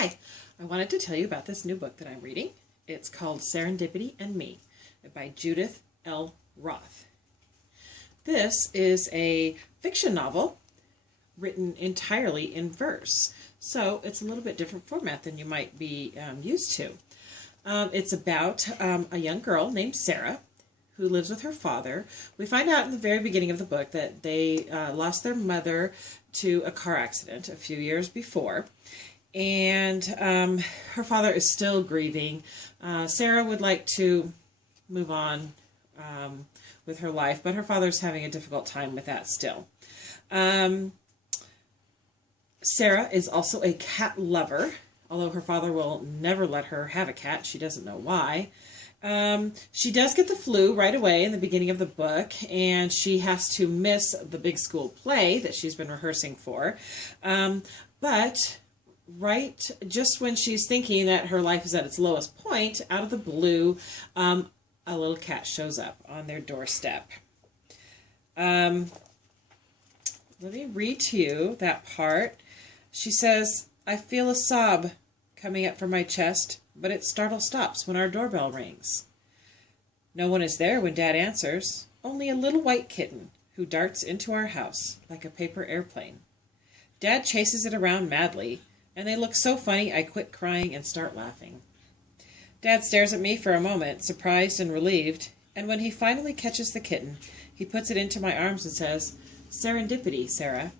Hi, I wanted to tell you about this new book that I'm reading. It's called Serendipity and Me by Judith L. Roth. This is a fiction novel written entirely in verse, so it's a little bit different format than you might be used to. It's about a young girl named Sarah who lives with her father. We find out in the very beginning of the book that they lost their mother to a car accident a few years before. And her father is still grieving. Sarah would like to move on with her life, but her father's having a difficult time with that still. Sarah is also a cat lover, although her father will never let her have a cat. She doesn't know why. She does get the flu right away in the beginning of the book, and she has to miss the big school play that she's been rehearsing for. But right just when she's thinking that her life is at its lowest point, out of the blue, a little cat shows up on their doorstep. Let me read to you that part. She says, "I feel a sob coming up from my chest, but its startle stops when our doorbell rings. No one is there when Dad answers, only a little white kitten who darts into our house like a paper airplane. Dad chases it around madly, and they look so funny I quit crying and start laughing. Dad stares at me for a moment, surprised and relieved, and when he finally catches the kitten, he puts it into my arms and says, 'Serendipity, Sarah.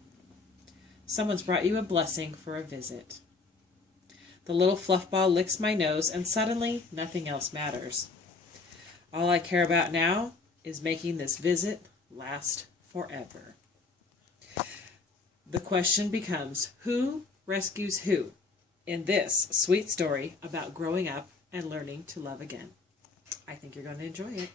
Someone's brought you a blessing for a visit.' The little fluff ball licks my nose, and suddenly nothing else matters. All I care about now is making this visit last forever." The question becomes, who rescues who in this sweet story about growing up and learning to love again? I think you're going to enjoy it.